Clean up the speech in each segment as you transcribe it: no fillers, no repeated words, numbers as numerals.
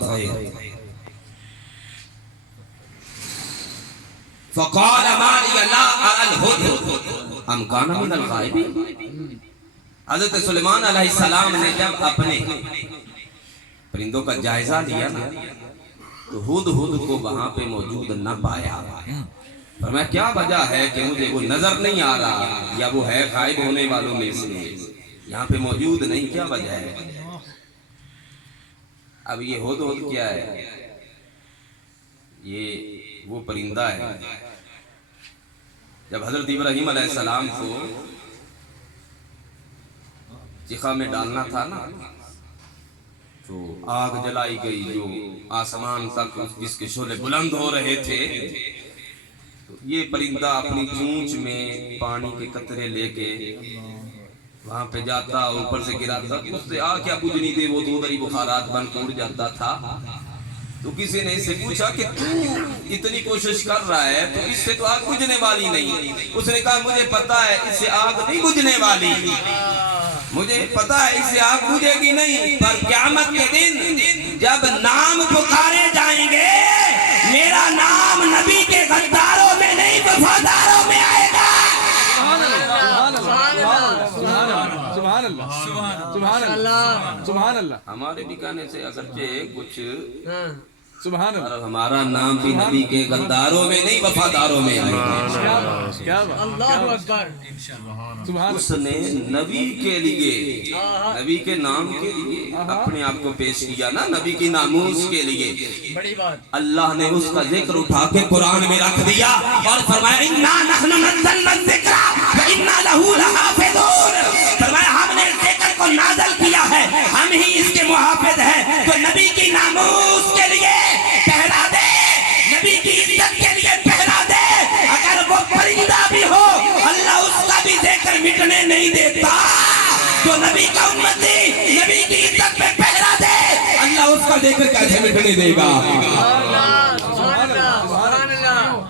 الطير فقال ما لي لا أرى الهدهد أم كان من الغائبين. حضرت سلیمان علیہ السلام نے جب اپنے پرندوں کا جائزہ لیا نا تو ہدہد کو وہاں پہ موجود نہ پایا. فرمایا کیا وجہ ہے کہ مجھے وہ نظر نہیں آ رہا, یا وہ ہے غائب ہونے والوں میں سے, یہاں پہ موجود نہیں, کیا وجہ ہے؟ اب یہ ہدہد کیا ہے؟ یہ وہ پرندہ ہے جب حضرت ابراہیم علیہ السلام کو چیخا میں ڈالنا تھا نا تو آگ جلائی گئی جو آسمان تک جس کے شعلے بلند ہو رہے تھے. یہ پرندہ اپنی چونچ میں پانی کے قطرے لے کے وہاں پہ جاتا, اوپر سے گراتا, اس سے آگ کیا بجھنی تھی, وہ دو دری بخارات بن کے اڑ جاتا تھا. تو کسی نے اس سے پوچھا کہ تو اتنی کوشش کر رہا ہے تو اس سے تو آگ بجھنے والی نہیں. اس نے کہا مجھے پتا ہے اس سے آگ نہیں بجھنے والی, مجھے پتا ہے اس سے آگ بجھے گی نہیں, پر قیامت کے دن جب نام پکارے جائیں گے میرا نام نبی کے غداروں میں نہیں وفاداروں میں آئے گا. سبحان اللہ, سبحان اللہ, سبحان اللہ. ہمارے بھی کہنے سے اگرچہ کچھ سبحان اللہ, اور ہمارا نام بھی نبی کے غداروں میں نہیں وفاداروں میں آئے گا. کیا بات, اللہ اکبر. اس نے نبی کے لیے, نبی کے نام کے لیے اپنے آپ کو پیش کیا نا, نبی کی ناموس کے لیے. اللہ نے اس کا ذکر اٹھا کے قرآن میں رکھ دیا اور فرمایا اِنَّا نَحْنُ نَزَّلْنَا الذِّكْرَ وَإِنَّا لَهُ لَحَافِظُونَ. فرمایا ہم نے ذکر کو نازل کیا ہے, ہم ہی اس کے محافظ ہیں. تو نبی کی ناموس کے لیے پہرا دے, نبی کی عزت کے لیے پہرا دے. اگر وہ پرندہ بھی ہو اللہ اس کا بھی ذکر مٹنے نہیں دیتا. جو نبی کا امتی نبی کی عزت پہ پہرا دے اللہ اس کا ذکر کیسے مٹنے دے گا؟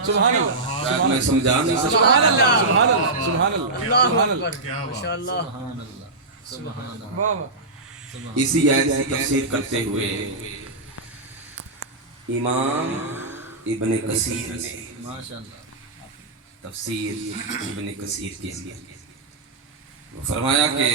سبحان اللہ, میں سمجھا نہیں سکتا. سبحان اللہ, سبحان اللہ, سبحان اللہ, سبحان اللہ. اسی آیت کی تفسیر کرتے ہوئے امام ابن کثیر نے تفسیر ابن کثیر کی فرمایا کہ